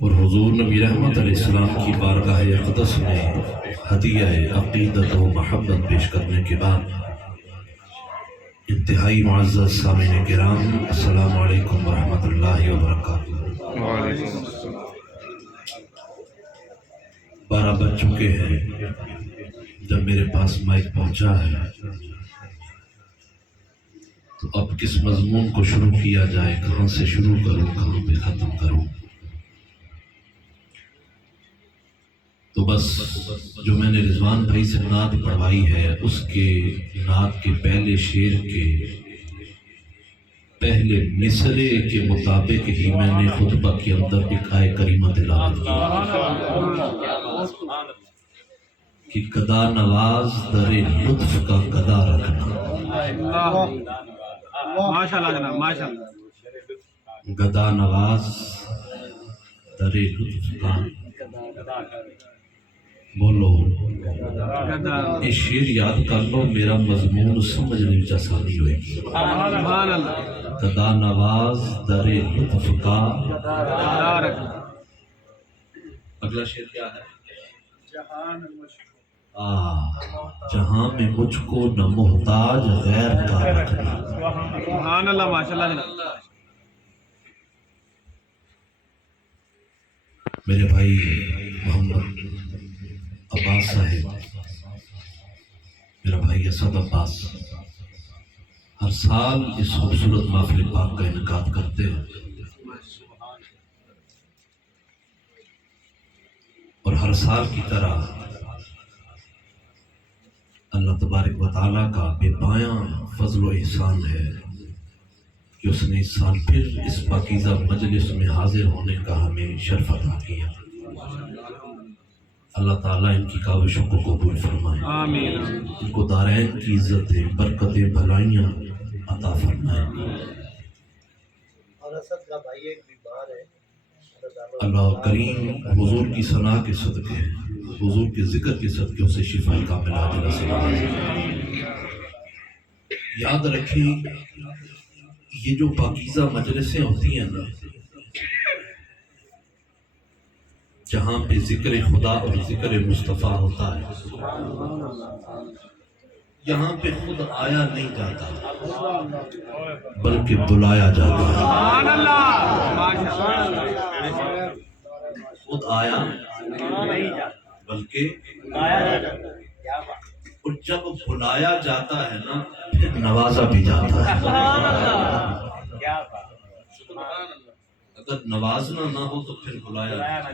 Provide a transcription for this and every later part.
اور حضور نبی رحمت علیہ السلام کی بارگاہ اقدس میں ہدیہ عقیدت و محبت پیش کرنے کے بعد انتہائی معزز سامعین کرام، السلام علیکم ورحمۃ اللہ وبرکاتہ۔ 12 بج چکے ہیں جب میرے پاس مائک پہنچا ہے، تو اب کس مضمون کو شروع کیا جائے، کہاں سے شروع کروں، کہاں پہ ختم کروں؟ تو بس جو میں نے رضوان بھائی سے نعت پڑھوائی ہے، اس کے نعت کے پہلے شعر کے پہلے مصرعے کے مطابق ہی میں نے خطبہ کے اندر ایک آیت کریمہ تلاوت کی کہ گدا نواز در لطف کا گدا رکھنا۔ ماشاءاللہ جناب، ماشاءاللہ۔ گدا نواز در لطف کا بولو، یہ شعر یاد کر لو، میرا مضمون سمجھنے میں آسانی ہوئے گی۔ سبحان اللہ۔ گدا نواز در لطف کا۔ اگلا شعر کیا ہے؟ جہاں میں مجھ کو نہ محتاج غیر کا رکھنا۔ سبحان اللہ، ماشاءاللہ جناب۔ میرے بھائی محمد عباس صاحب، میرا بھائی اسد عباس، ہر سال اس خوبصورت محفل پاک کا انعقاد کرتے ہیں، اور ہر سال کی طرح اللہ تبارک و تعالیٰ کا بے پایاں فضل و احسان ہے کہ اس نے اس سال پھر اس پاکیزہ مجلس میں حاضر ہونے کا ہمیں شرف عطا کیا۔ اللہ تعالیٰ ان کی کاوشوں کو قبول فرمائے، آمین۔ ان کو دارین کی عزتیں، برکتیں، بھلائیاں عطا فرمائے۔ اللہ کریم حضور کی ثنا کے صدقے، حضور کے ذکر کے صدقے اسے شفا کامل عاجلہ سے یاد رکھیں، یہ جو پاکیزہ مجلسیں ہوتی ہیں نا، جہاں پہ ذکر خدا اور ذکر مصطفیٰ ہوتا ہے، یہاں پہ خود آیا نہیں جاتا بلکہ بلایا جاتا ہے۔ سبحان اللہ، ماشاءاللہ۔ خود آیا بلکہ اور جب بلایا جاتا ہے نا، پھر نوازا بھی جاتا ہے۔ اگر نوازنا نہ ہو تو پھر بلایا جاتا ہے۔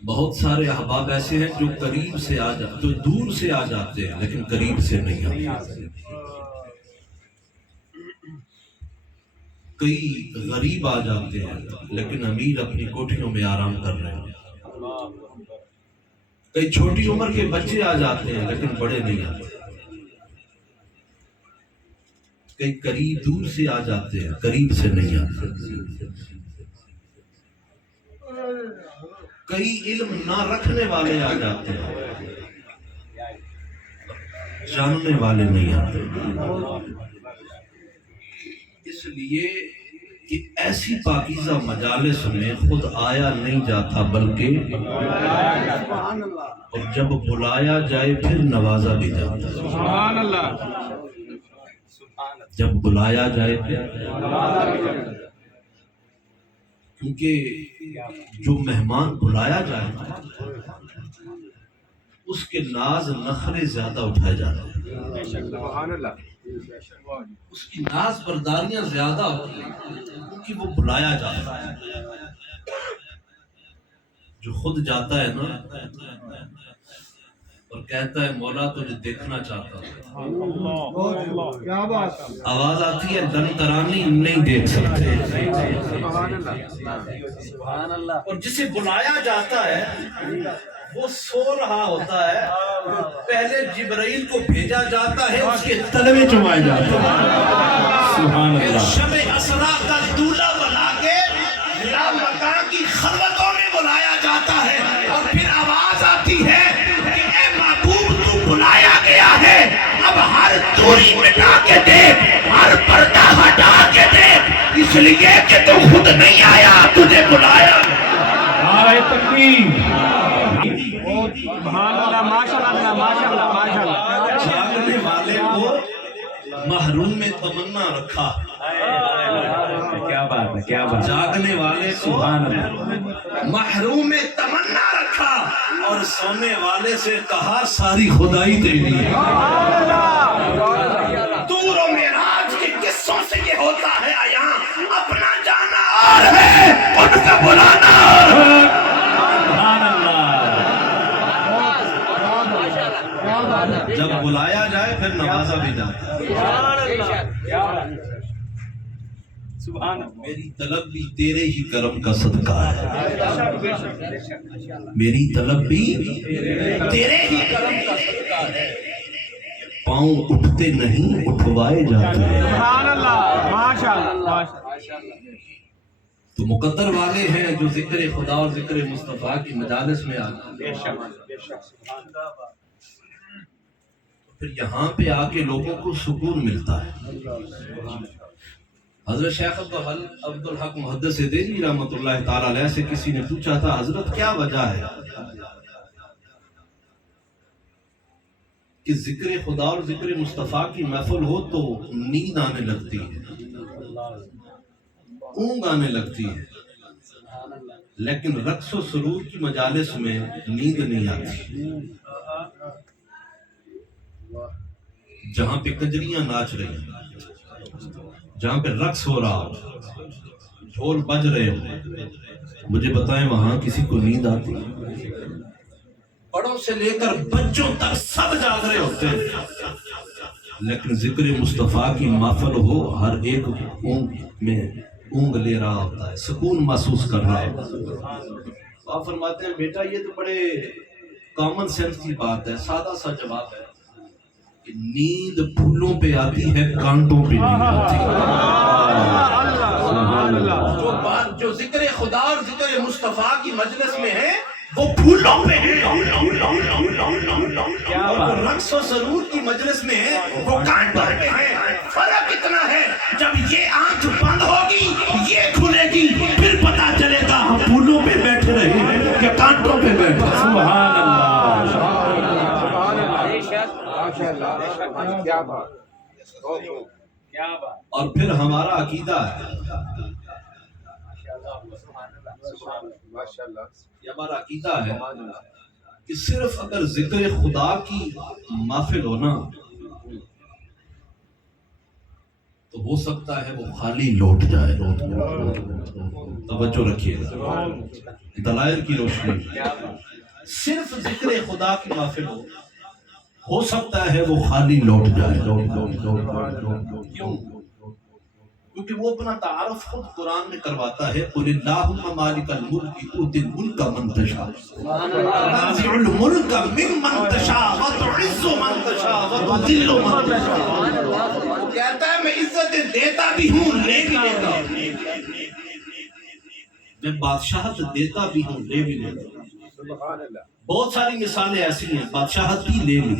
بہت سارے احباب ایسے ہیں جو قریب سے آ جاتے، جو دور سے آ جاتے ہیں لیکن قریب سے نہیں آتے۔ کئی غریب آ جاتے ہیں لیکن امیر اپنی کوٹھیوں میں آرام کر رہے ہیں۔ کئی چھوٹی عمر کے بچے آ جاتے ہیں لیکن بڑے نہیں آتے۔ کئی قریب دور سے آ جاتے ہیں، قریب سے نہیں آتے۔ کئی علم نہ رکھنے والے آ جاتے ہیں، جاننے والے نہیں آتے۔ اس لیے کہ ایسی پاکیزہ مجالس میں خود آیا نہیں جاتا بلکہ اور جب بلایا جائے پھر نوازا بھی جاتا ہے۔ سبحان اللہ۔ جب بلایا جائے پھر، کیونکہ جو مہمان بلایا جائے اس کے ناز نخرے زیادہ اٹھائے جاتے ہیں، سبحان اللہ۔ اس کی ناز برداریاں زیادہ ہوتی ہیں کیونکہ وہ بلایا جاتا ہے۔ جو خود جاتا ہے نا اور کہتا ہے مولا تجھے دیکھنا چاہتا ہوں، آواز آتی ہے دن ترانی نہیں دیکھ سکتے۔ اور جسے بلایا جاتا ہے وہ سو رہا ہوتا ہے، پہلے جبرائیل کو بھیجا جاتا ہے، اس کے تلوے چمائے جاتے ہیں۔ سبحان اللہ۔ شب اسرا کا دولہ بنا کے لا مکان کی خلوتوں میں بلایا جاتا ہے، اور پھر آواز آتی ہے کہ اے محبوب تو بلایا گیا ہے، اب ہر دوری مٹا کے دیکھ، ہر پردہ ہٹا کے دیکھ، اس اس لیے کہ تو خود نہیں آیا، تجھے بلایا۔ نعرہ تکبیر، سبحان اللہ ماشاء اللہ ماشاء اللہ ماشاء اللہ جاگنے والے کو محروم میں تمنا رکھا، کیا بات ہے، کیا بات ہے، جاگنے والے کو سبحان اللہ، محروم میں تمنا رکھا، اور سونے والے سے کہا ساری خدائی تیری ہے۔ دور و معراج کے قصوں سے یہ ہوتا ہے عیاں، اپنا جانا اور ہے ان کا بلانا اور ہے۔ سبحان اللہ، جب بلایا جائے پھر نوازا بھی جاتا ہے۔ سبحان اللہ میری طلب بھی تیرے ہی کرم کا صدقہ ہے، میری طلب بھی تیرے ہی کرم کا صدقہ ہے۔ پاؤں اٹھتے نہیں اٹھوائے جاتے ہیں، سبحان اللہ ماشاء اللہ ماشاء اللہ تو مقدر والے ہیں جو ذکر خدا اور ذکر مصطفیٰ کی مجالس میں آتے ہیں، پھر یہاں پہ آ کے لوگوں کو سکون ملتا ہے۔ حضرت شیخ عبدالحق محدث دہلوی رحمۃ اللہ تعالی علیہ سے کسی نے پوچھا تھا، حضرت کیا وجہ ہے کہ ذکر خدا اور ذکر مصطفیٰ کی محفل ہو تو نیند آنے لگتی ہے، اونگ آنے لگتی ہے، لیکن رقص و سرور کی مجالس میں نیند نہیں آتی؟ جہاں پہ کجریاں ناچ رہی ہیں، جہاں پہ رقص ہو رہا ہو، ڈھول بج رہے ہو، مجھے بتائیں وہاں کسی کو نیند آتی؟ بڑوں سے لے کر بچوں تک سب جاگ رہے ہوتے ہیں، لیکن ذکر مصطفیٰ کی محفل ہو، ہر ایک اونگ میں اونگ لے رہا ہوتا ہے، سکون محسوس کر رہا ہوتا ہے۔ آپ فرماتے ہیں بیٹا یہ تو بڑے کامن سینس کی بات ہے، سادہ سا جواب ہے کہ نیند پھولوں پہ آتی ہے، کانٹوں پہ نہیں آتی۔ سبحان اللہ جو بات جو ذکر خدا اور ذکر مصطفیٰ کی مجلس میں ہے وہ پھولوں پہ ہے، اور جو رقص و سرور کی مجلس میں ہے وہ کانٹوں پہ ہے۔ فرق اتنا ہے جب یہ آنکھ بند ہوگی یہ کھلے گی، پھر پتا چلے گا ہم پھولوں پہ بیٹھے رہے ہیں کہ کانٹوں پہ بیٹھے۔ سبحان اللہ، کیا بات اور پھر ہمارا عقیدہ ہے، یہ ہمارا عقیدہ ہے کہ صرف اگر ذکر خدا کی محفل ہونا تو ہو سکتا ہے وہ خالی لوٹ جائے۔ توجہ رکھیے گا، دلائل کی روشنی، صرف ذکر خدا کی محفل ہو سکتا ہے وہ خالی لوٹ جائے۔ کیوں؟ کیونکہ وہ اپنا تعارف خود قرآن میں کرواتا ہے، قُلِ اللَّهُمَّ مَالِكَ الْمُلْكِ تُؤْتِي الْمُلْكَ مَن تَشَاءُ وَتَنزِعُ الْمُلْكَ مِمَّن تَشَاءُ وَتُعِزُّ مَن تَشَاءُ وَتُذِلُّ مَن تَشَاءُ۔ وہ کہتا ہے میں عزت دیتا بھی ہوں لے بھی لیتا ہوں، میں بادشاہت دیتا بھی ہوں لے بھی لیتا ہوں۔ بہت ساری مثالیں ایسی ہیں، بادشاہت بھی لے لی،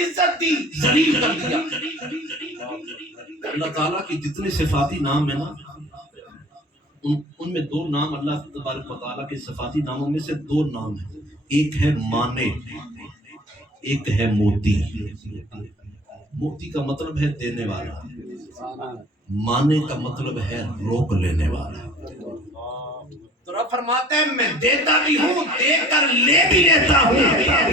عزت دی ذلیل کر دیا۔ اللہ تعالیٰ کی جتنے صفاتی نام ہیں نا، ان میں دو نام اللہ تبارک و تعالیٰ کے صفاتی ناموں میں سے دو نام ہیں، ایک ہے مانے، ایک ہے موتی۔ موتی کا مطلب ہے دینے والا، مانے کا مطلب ہے روک لینے والا۔ تو رب فرماتے ہیں میں دیتا بھی ہوں، دے کر لے بھی لیتا ہوں،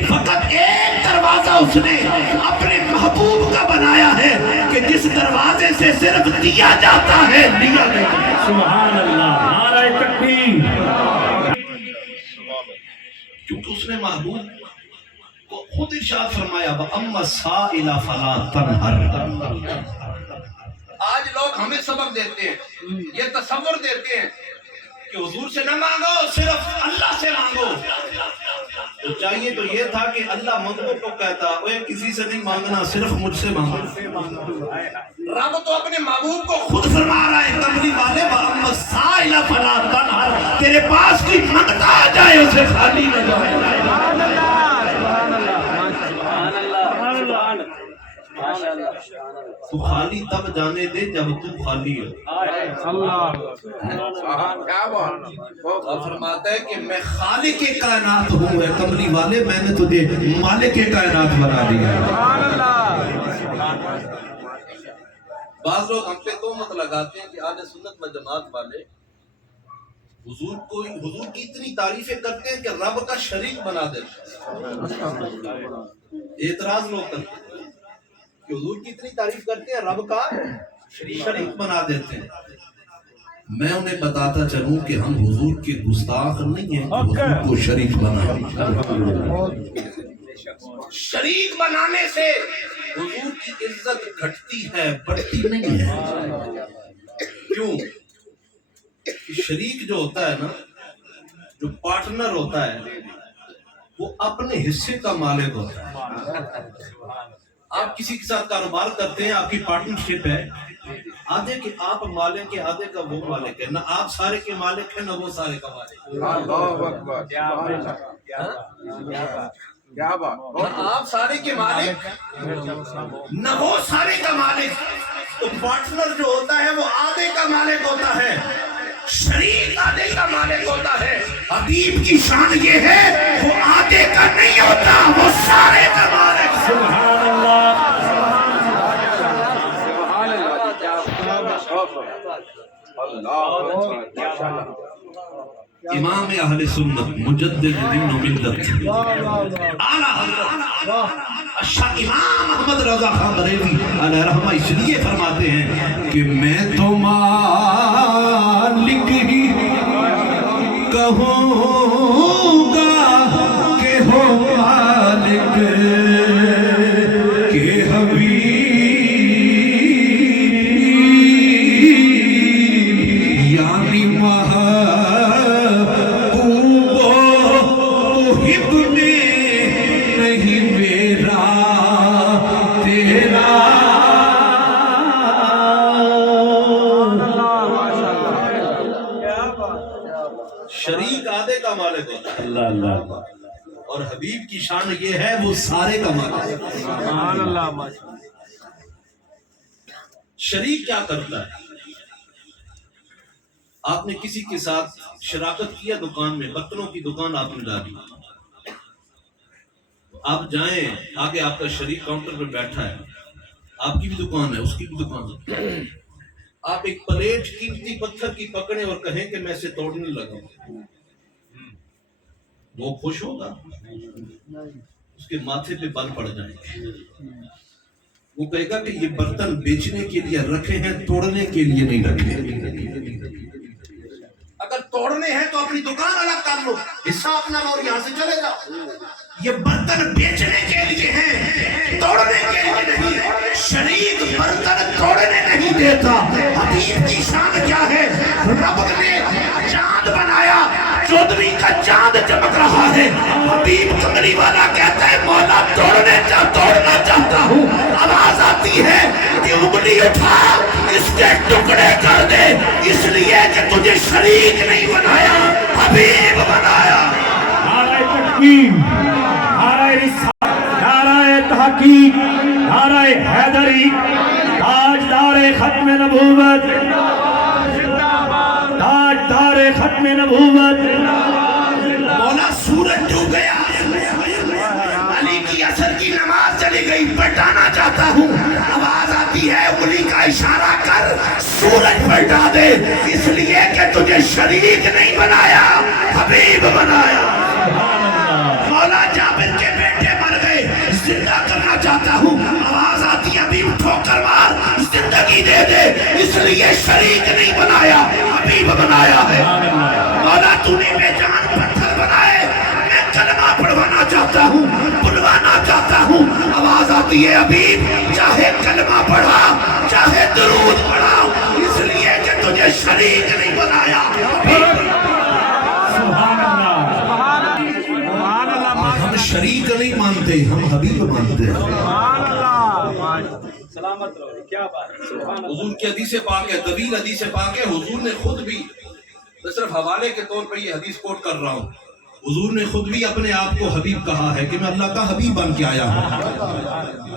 فقط ایک دروازہ اس نے اپنے محبوب کا بنایا ہے کہ جس دروازے سے صرف دیا جاتا ہے لیا نہیں جاتا۔ سبحان اللہ، نعرہ تکبیر، کیونکہ اس نے محبوب کو خود ارشاد فرمایا وَأَمَّا السَّائِلَ فَلَا تَنْهَرْ۔ آج لوگ ہمیں سبق دیتے ہیں، یہ تصور دیتے ہیں کہ حضور سے نہ مانگو، صرف اللہ سے مانگو۔ تو چاہیے تو یہ تھا کہ اللہ مانگو کو کہتا ہے کسی سے نہیں مانگنا، صرف مجھ سے مانگو۔ رب تو اپنے محبوب کو خود فرما رہا ہے تملی والے وَأَمَّا السَّائِلَ فَلَا تَنْهَرْ، تیرے پاس کوئی مانگتا آ جائے اسے خالی نہ جائے۔ تو خالی تب جانے دے جب تو خالی ہو. کیا بات. اور فرماتا ہے کہ میں خالق کائنات ہوں. اے کملی والے میں نے تجھے مالک کائنات بنا دیا. بعض لوگ ہم پہ تہمت لگاتے ہیں کہ اہل سنت و جماعت والے حضور کی اتنی تعریفیں کرتے ہیں کہ رب کا شریک بنا دیتے ہیں. اعتراض لوگ کرتے ہیں کہ حضور کی اتنی تعریف کرتے ہیں رب کا شریک بنا دیتے ہیں. میں انہیں بتاتا چلوں کہ ہم حضور کے گستاخ نہیں ہیں کہ حضور کو شریک بنائیں. شریک بنانے سے حضور کی عزت گھٹتی ہے بڑھتی نہیں ہے. کیوں؟ شریک جو ہوتا ہے نا، جو پارٹنر ہوتا ہے، وہ اپنے حصے کا مالک ہوتا ہے. آپ کسی کے ساتھ کاروبار کرتے ہیں، آپ کی پارٹنرشپ ہے، آدھے کے آپ مالک ہیں، آدھے کا وہ مالک ہے. نہ آپ سارے کے مالک ہیں، نہ وہ سارے کا مالک ہے. کیا بات. نہ آپ سارے کے مالک، نہ وہ سارے کا مالک. تو پارٹنر جو ہوتا ہے وہ آدھے کا مالک ہوتا ہے، شریک آدھے کا مالک ہوتا ہے. حبیب کی شان یہ ہے وہ آدھے کا نہیں ہوتا، وہ سارے کا مالک. سبحان اللہ. امام اہل سنت مجدد دین و ملت اعلیٰ شاہ امام احمد رضا خان بریلوی علیہ رحمہ اس لیے فرماتے ہیں کہ میں تو مالک ہی کہوں گا کہ ہو مالک کہ حبیب یعنی محبوب و محب میں نہیں میرا تیرا. شریک آدھے کا مالک ہوتا ہے اللہ اللہ. اور حبیب کی شان یہ ہے وہ سارے کا مالک ہے. شریک کیا کرتا ہے؟ آپ نے کسی کے ساتھ شراکت کیا دکان میں، برتنوں کی دکان آپ نے ڈالی. آپ جائیں، آگے آپ کا شریک کاؤنٹر پہ بیٹھا ہے، آپ کی بھی دکان ہے، اس کی بھی دکان ہے. آپ ایک پلیٹ قیمتی پتھر کی پکڑیں اور کہیں کہ میں اسے توڑنے لگا ہوں، وہ خوش ہوگا؟ اس کے ماتھے پہ بل پڑ جائیں گے. وہ کہے گا کہ یہ برتن بیچنے کے لیے رکھے ہیں، توڑنے کے لیے نہیں رکھے. اگر توڑنے ہیں تو اپنی دکان الگ کر لو، حصہ اپنا لو اور یہاں سے چلے جاؤ. یہ برتن بیچنے کے لیے ہیں، توڑنے کے لیے نہیں. شریک برتن توڑنے نہیں دیتا. حبیب کی شان کیا ہے؟ رب نے چاند بنایا، 14ویں کا چاند چمک رہا ہے. حبیب کملی والا کہتا ہے مولا توڑنا چاہتا ہوں. آواز آتی ہے کہ انگلی اٹھا، اس کے ٹکڑے کر دے، اس لیے کہ تجھے شریک نہیں بنایا، حبیب بنایا. نعرہ تکبیر، نعرہ رسالت، نعرہ تحقیق، نعرہ حیدری، تاجدار ختم نبوت، تاجدار ختم نبوت. مولا سورج ڈوب گیا، علی کی عصر کی نماز چلی گئی، پلٹانا چاہتا ہوں. آواز آتی ہے انگلی کا اشارہ کر، سورج پلٹا دے، اس لیے کہ تجھے شریک نہیں بنایا، حبیب بنایا. مولا جابر کے بیٹے مر گئے، زندہ کرنا چاہتا ہوں. آواز آتی ہے حبیب ٹھوکر مار، زندگی دے دے، اس لیے شریک نہیں بنایا، حبیب بنایا ہے. مولا تو نے بے جان پتھر بنائے، میں کلمہ پڑھوانا چاہتا ہوں، بلوانا چاہتا ہوں. آواز آتی ہے حبیب چاہے کلمہ پڑھا، چاہے درود پڑھا، اس لیے کہ تجھے شریک نہیں بنایا. سبحان اللہ. ہم شریک نہیں مانتے، ہم حبیب مانتے ہیں. سلامت رہو. کیا بات. حضور کی حدیث پاک ہے، طویل حدیث پاک ہے. حضور نے خود بھی، میں صرف حوالے کے طور پر یہ حدیث کوٹ کر رہا ہوں، حضور نے خود بھی اپنے آپ کو حبیب کہا ہے کہ میں اللہ کا حبیب بن کے آیا ہوں.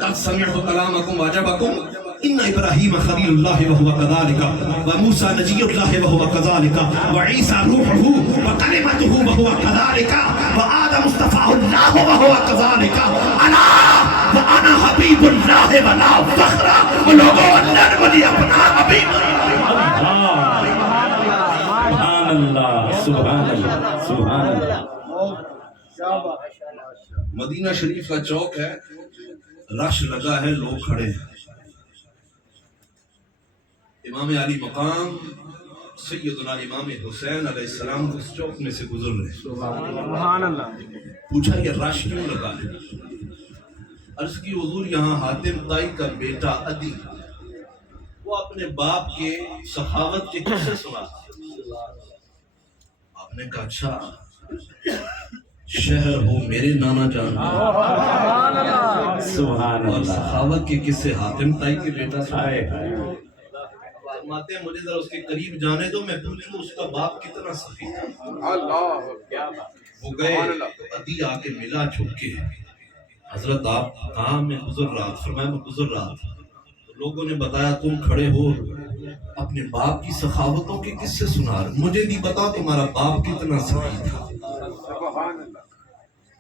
قد سمعت کلامکم وعجبکم ان ابراہیم خلیل اللہ وهو كذلك وموسى نجی اللہ وهو كذلك وعیسی روحہ وکلمتہ وهو كذلك وآدم اصطفاه اللہ وهو كذلك انا وانا حبیب اللہ ولا فخر. لوگوں اللہ نے مجھے اپنا حبیب. سبحان اللہ سبحان اللہ سبحان اللہ. مدینہ شریف کا چوک ہے, رش لگا ہے, لوگ کھڑے ہیں. امام علی مقام سیدنا امام حسین علیہ السلام اس چوک میں سے گزر رہے. سبحان اللہ. پوچھا یہ رش کیوں لگا ہے؟ عرض کی حضور یہاں حاتم طائی کا بیٹا عدی وہ اپنے باپ کے سخاوت کے قصے سنا. آپ نے کہا اچھا شہر ہو میرے نانا جان سبحان اور اللہ. سخاوت کے قصے حاتم طائی کے بیٹا ہائے سنا. ہائے. فرماتے ہیں مجھے ذرا اس کے قریب جانے دو, میں پوچھوں اس کا باپ کتنا سخی تھا. اللہ کیا بات. وہ گئے, عدی آ کے ملا چھپ کے, حضرت آپ کہاں؟ میں گزر رہا تھا. فرمایا میں گزر رہا تھا تو لوگوں نے بتایا تم کھڑے ہو اپنے باپ کی سخاوتوں کے قصے سنا رہے. مجھے نہیں پتا تمہارا باپ کتنا سخی تھا. سبحان اللہ.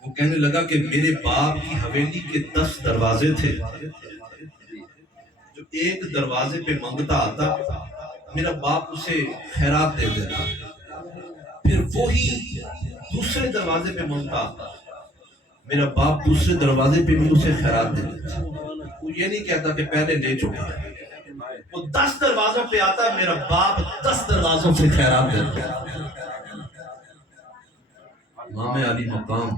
وہ کہنے لگا کہ میرے باپ کی حویلی کے 10 دروازے تھے. جو ایک دروازے پہ منگتا آتا میرا باپ اسے خیرات دے دیتا, پھر وہی دوسرے دروازے پہ منگتا آتا, میرا باپ دوسرے دروازے پہ بھی اسے خیرات دے دیتا. وہ یہ نہیں کہتا کہ پہلے لے چکا ہے, وہ 10 دروازوں پہ آتا, میرا باپ 10 دروازوں سے خیرات دیتا. امام علی مقام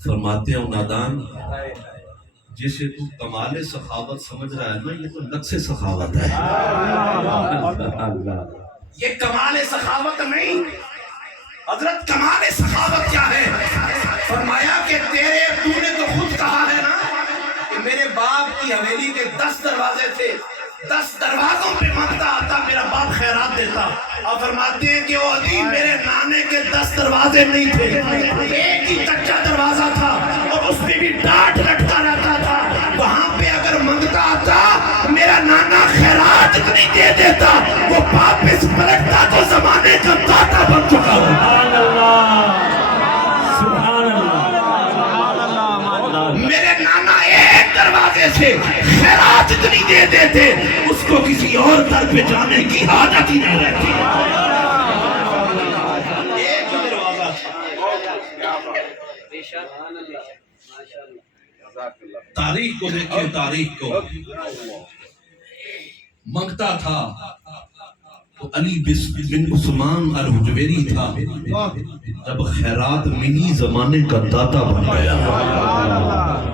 فرماتے ہیں نادان جسے تو کمال سخاوت سمجھ رہا ہے نا, یہ تو نقص سخاوت ہے. یہ کمال سخاوت نہیں. حضرت کمال سخاوت کیا ہے؟ فرمایا کہ تو نے تو خود کہا ہے نا کہ میرے باپ کی حویلی کے 10 دروازے تھے, 10 دروازوں پہ منگتا آتا, میرا باپ خیرات دیتا. اور فرماتے ہیں کہ وہ عدی میرے نانے کے 10 دروازے نہیں تھے, ایک ہی کچا دروازہ تھا اور اس پہ بھی ڈانٹ لٹکا رہتا تھا. وہاں پہ اگر منگتا آتا میرا نانا خیرات نہیں دے دیتا, وہ واپس پلٹتا تو زمانے کا داتا بن چکا. سبحان اللہ سبحان اللہ. میرے نانا ایک دروازے سے خیرات اتنی دے دیتے اس کو کسی اور در پہ جانے کی حاجت ہی نہیں رہتی. ایک دروازہ تاریخ کو دیکھیں, تاریخ کو منگتا تھا تو علی بن عثمان الحجویری تھا, جب خیرات ملی زمانے کا داتا بن گیا.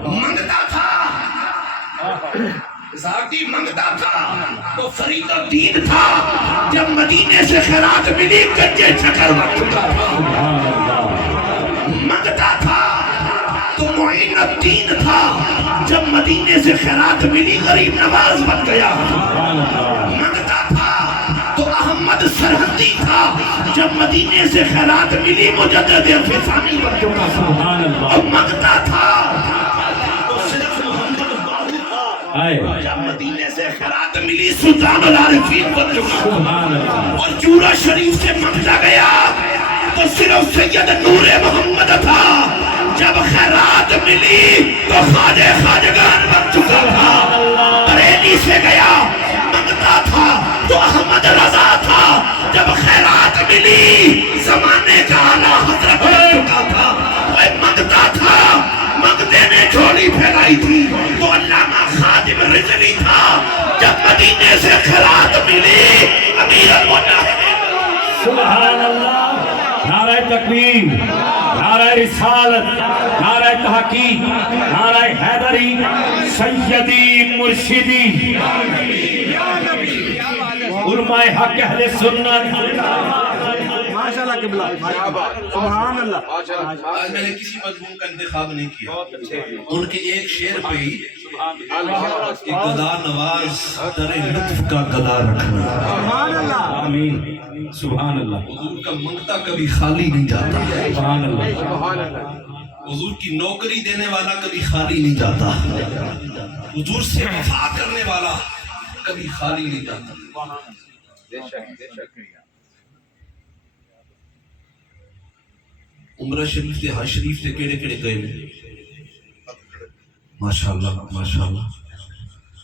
منگتا تھا ذاتی منگتا تھا تو فرید الدین تھا, جب مدینے سے خیرات ملی گنجے چکر بن چکا تھا. منگتا تھا تو معین الدین تھا, جب مدینے سے خیرات ملی غریب نواز بن گیا. منگتا تھا تو احمد سرحدی تھا, جب مدینے سے خیرات ملی مجدد فسانی بن چکا تھا. اور منگتا تھا تو صرف محمد باہو تھا, جب مدینے سے خیرات ملی سلطان العارفین بن چکا تھا. اور جورا شریف سے منگتا گیا تو صرف سید نور محمد تھا, جب خیرات ملی تو خواجہ خواجگان بن چکا تھا. بریلی سے گیا منگتا تھا تو احمد رضا تھا, جب خیرات ملی زمانے کا اعلیٰ حضرت بن چکا تھا. منگتا تھا, منگتے نے جھولی پھیلائی تھی تو علامہ خادم رضوی تھا, جب مدینے سے خیرات ملی امیر المجاہدین. سبحان اللہ. نعرہ تکبیر, نعرہ رسالت, نعرہ تحقیق, نعرہ حیدری, سیدی مرشدی, علماء حق اہل سنت. ماشاءاللہ قبلہ. کیا بات. سبحان اللہ. آج میں نے کسی مضمون کا انتخاب نہیں کیا, ان کے ایک شعر پہ ہی کہ گدا نواز در لطف کا گدا رکھنا. سبحان اللہ. آمین. سبحان اللہ. حضور کا منگتا کبھی خالی نہیں جاتا. سبحان اللہ. سبحان اللہ. حضور کی نوکری دینے والا کبھی خالی نہیں جاتا، حضور سے وفا کرنے والا کبھی خالی نہیں جاتا۔ عمرہ شریف تے حج شریف تے کیڑے کیڑے گئے نے؟ ماشاءاللہ ماشاءاللہ،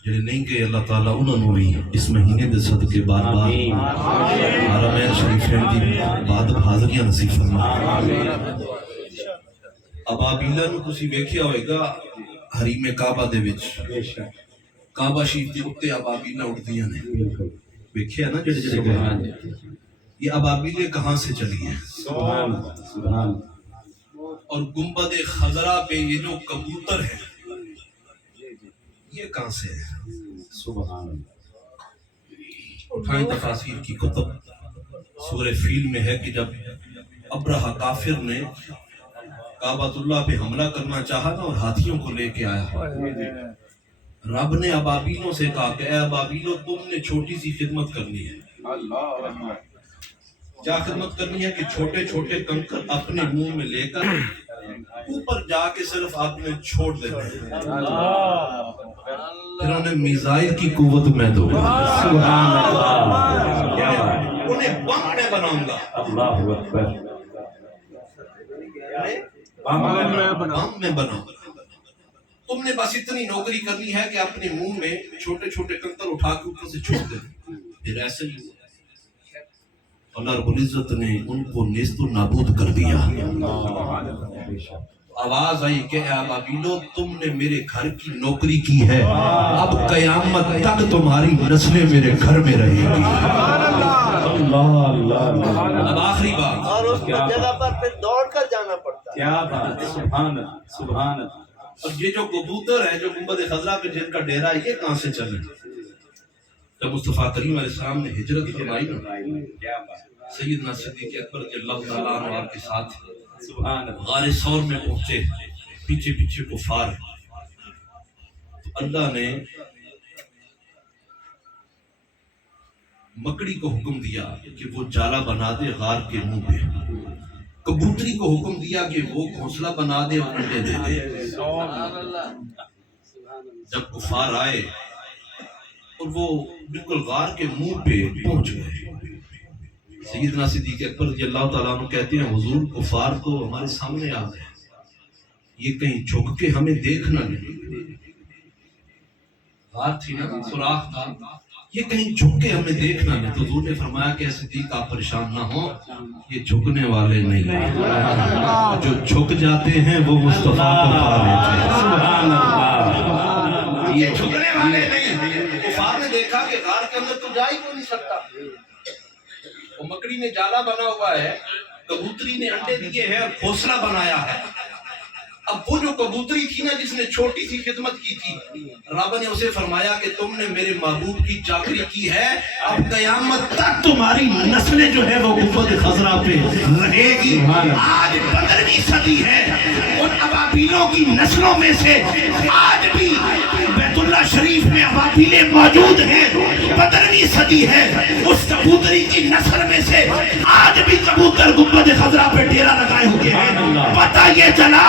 جڑے نہیں گئے اللہ تعالیٰ انہوں نے بھی اس مہینے دے صدقے بار بار حرمین شریفین دی بعد حاضریاں نصیب فرمائے۔ ابابیلا نو تسی ویکھیا ہوئے گا حریم کعبہ دے وچ، کعبہ شریف دے اُتے ابابیلا اڑدیاں نے، ویکھیا نا جڑے جڑے گئے؟ یہ ابابیلیں کہاں سے چلی ہیں؟ اور گنبد خضرا پہ یہ جو کبوتر ہے یہ کہاں سے ہے؟ سبحان اللہ۔ اٹھائیں تفاسیر کی کتب، سورہ فیل میں ہے کہ جب ابرہہ کافر نے کعبۃ اللہ پہ حملہ کرنا چاہا نا اور ہاتھیوں کو لے کے آیا، رب نے ابابیلوں سے کہا کہ اے ابابیلوں تم نے چھوٹی سی خدمت کرنی ہے۔ کیا خدمت کرنی ہے؟ کہ چھوٹے چھوٹے کنکر اپنے منہ میں لے کر اوپر جا کے صرف آپ نے چھوڑ دیتے ہیں، پھر انہیں میزائل کی قوت میں دوں گا، سبحان اللہ، کیا بات ہے، انہیں بم میں بناؤں گا، اللہ اکبر، بم میں بناؤں گا۔ تم نے بس اتنی نوکری کرنی ہے کہ اپنے منہ میں چھوٹے چھوٹے کنکر اٹھا کے اوپر سے چھوڑ دیں۔ پھر ایسے ہی اللہ رب العزت نے ان کو نیست و نابود کر دیا۔ آواز آئی کہ اے ابابیلو تم نے میرے گھر کی نوکری کی ہے، اب قیامت تک تمہاری نسلیں میرے گھر میں رہے گی۔ اب آخری بات، اور اس جگہ پر پھر دوڑ کر جانا پڑتا ہے۔ کیا بات، سبحان اللہ سبحان اللہ۔ اور یہ جو کبوتر ہے جو گنبد خضرا پہ جن کا ڈیرا ہے یہ کہاں سے چلے؟ جب مصطفیٰ کریم علیہ السلام نے ہجرت فرمائی نا، سیدنا صدیق اکبر رضی اللہ تعالیٰ عنہ آپ کے ساتھ غار ثور میں پہنچے، پیچھے پیچھے کفار، تو اللہ نے مکڑی کو حکم دیا کہ وہ جالا بنا دے غار کے منہ پہ، کبوتری کو حکم دیا کہ وہ گھونسلہ بنا دے اور انڈے دے دے۔ جب کفار آئے اور وہ بالکل غار کے منہ پہ پہنچ گئے، سیدنا صدیق اکبر رضی اللہ تعالیٰ عنہ کہتے ہیں حضور کفار تو ہمارے سامنے آ گئے، یہ کہیں جھک کے ہمیں دیکھنا نہیں، غار تھی نا، سوراخ تھا، یہ کہیں جھک کے ہمیں دیکھنا نہیں۔ تو حضور نے فرمایا کہ صدیق آپ پریشان نہ ہوں، یہ جھکنے والے نہیں، جو جھک جاتے ہیں وہ مصطفیٰ کو پا لیتے ہیں۔ سبحان اللہ، یہ جھکنے والے نہیں۔ کفار نے دیکھا کہ غار کے اندر تو جا ہی نہیں سکتا، وہ مکڑی نے جالا بنا ہوا ہے، کبوتری نے انڈے دیے ہیں اور گھونسلہ بنایا ہے۔ اب وہ جو کبوتری تھی نا جس نے چھوٹی سی خدمت کی تھی، رب نے اسے فرمایا کہ تم نے میرے محبوب کی چاکری کی ہے، اب قیامت تک تمہاری نسلیں جو ہے وہ گنبد خضرا پہ رہے گی۔ آج 15ویں صدی ہے، ان ابابیلوں کی نسلوں میں سے آج بھی بیت اللہ شریف میں ابابیلیں موجود ہیں۔ 15ویں صدی ہے، اس کبوتری کی نسل میں سے آج بھی کبوتر گنبد خضرا پہ ڈیرا لگائے ہوئے ہیں۔ پتہ یہ چلا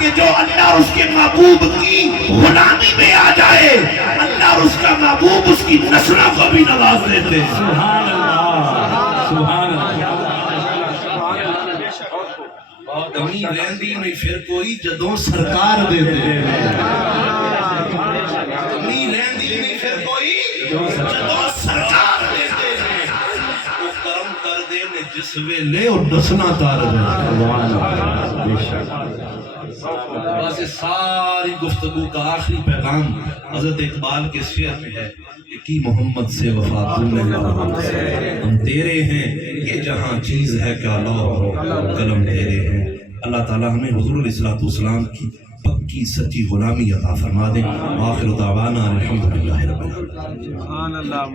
کہ جو اللہ اور اس کے محبوب کی غلامی میں آ جائے، اللہ اور اس کا محبوب اس کی نسلوں کو بھی نواز دیتے ہیں۔ سبحان اللہ سبحان اللہ۔ کمی رہندی نہیں پھر کوئی جدوں سرکار دیتے ہیں، کمی رہندی نہیں پھر کوئی جدوں سرکار دیتے ہیں، وہ کرم کر دے نے جس ویلے اور نسنا تار دے۔ بس ساری گفتگو کا آخری پیغام حضرت اقبال کے شعر میں ہے کہ کی محمد سے وفا تم نے، ہم تیرے ہیں یہ جہاں چیز ہے کیا لوح قلم تیرے ہیں۔ اللہ تعالیٰ ہمیں حضور علیہ السلام کی پکی سچی غلامی عطا فرما دے۔ آخر دعوانا الحمدللہ رب العالمین۔